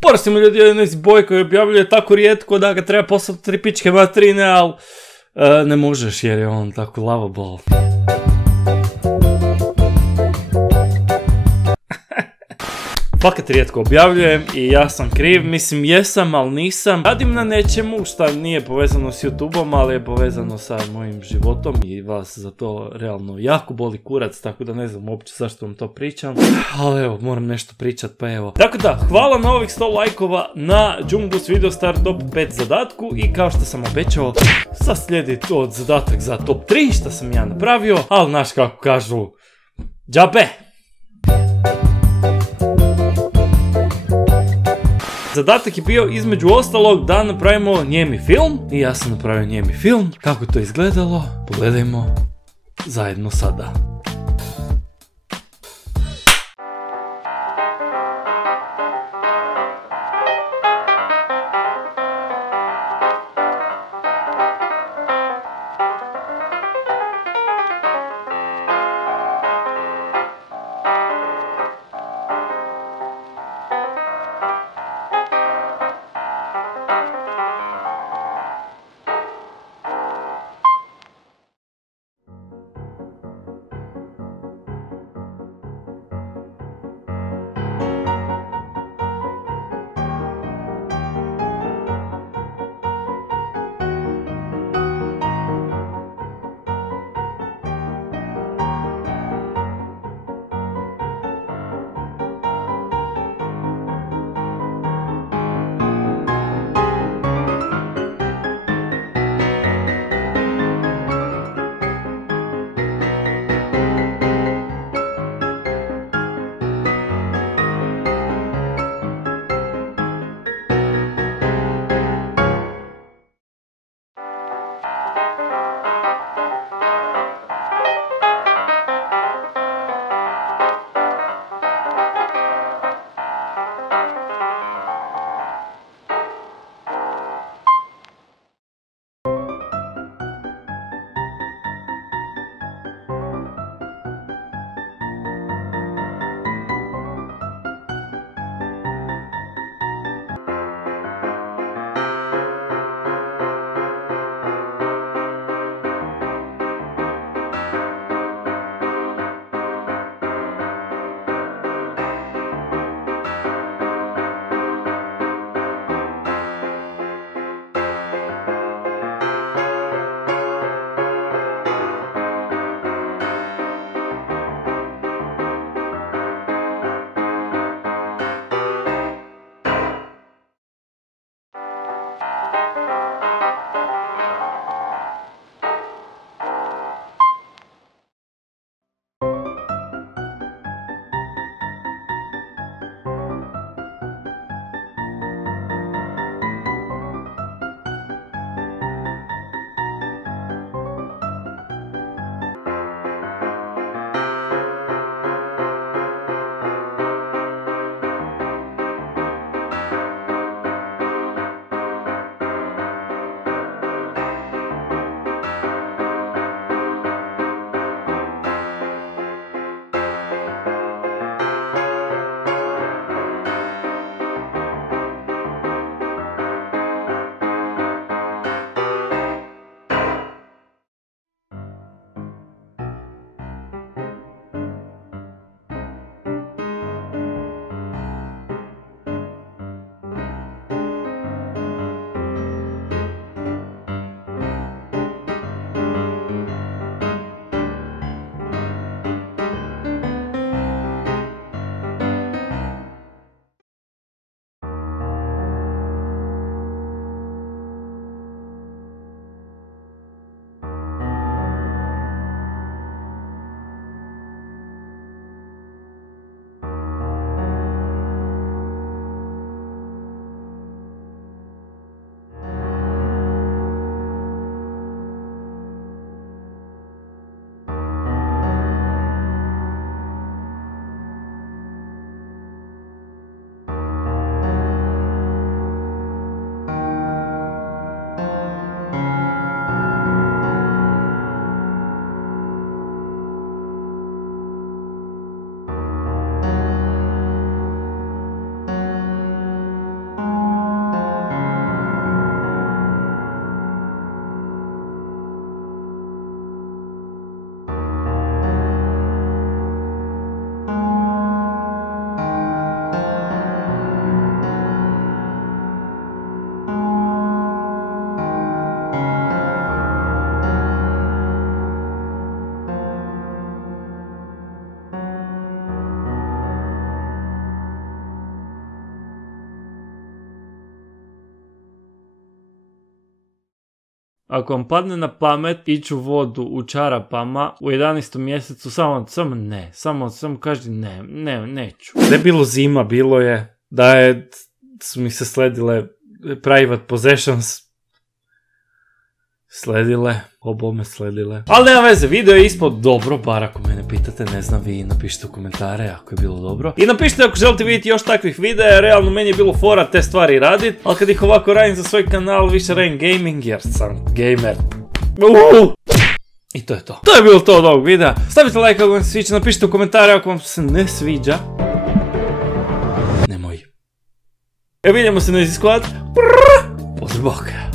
Porast mi ljudi, jedan izboj koji objavljuje tako rijetko da ga treba poslati 3 pičke materine, ali ne možeš jer je on tako lovable. Fakat rijetko objavljujem i ja sam kriv, mislim jesam, ali nisam. Radim na nečemu šta nije povezano s YouTubeom, ali je povezano sa mojim životom i vas za to realno jako boli kurac, tako da ne znam uopće zašto vam to pričam. Ali evo, moram nešto pričat, pa evo. Tako da, hvala na ovih 100 lajkova na Džungbus Video Star Top 5 zadatku i kao što sam obećao, sad slijedi to zadatak za Top 3 što sam ja napravio, ali znaš kako kažu, džabe! Zadatak je bio između ostalog da napravimo njemi film i ja sam napravio njemi film. Kako to izgledalo? Pogledajmo zajedno sada. Ako vam padne na pamet ići u vodu u čarapama u 11. mjesecu, samo kažete neću. Da je bilo zima, bilo je da su mi se sledile private possessions. Sledile. Ali nema veze, video je ispod dobro, bar ako mene pitate, ne znam, vi napišite u komentare ako je bilo dobro. I napišite ako želite vidjeti još takvih videa, realno meni je bilo fora te stvari radit, ali kad ih ovako radim za svoj kanal, više radim gaming jer sam gamer. I to je to. To je bilo to od ovog videa. Stavite like ako vam se sviđa, napišite u komentare ako vam se ne sviđa. Nemoj. Vidimo se na Easy Squad. Pozdrav, bok.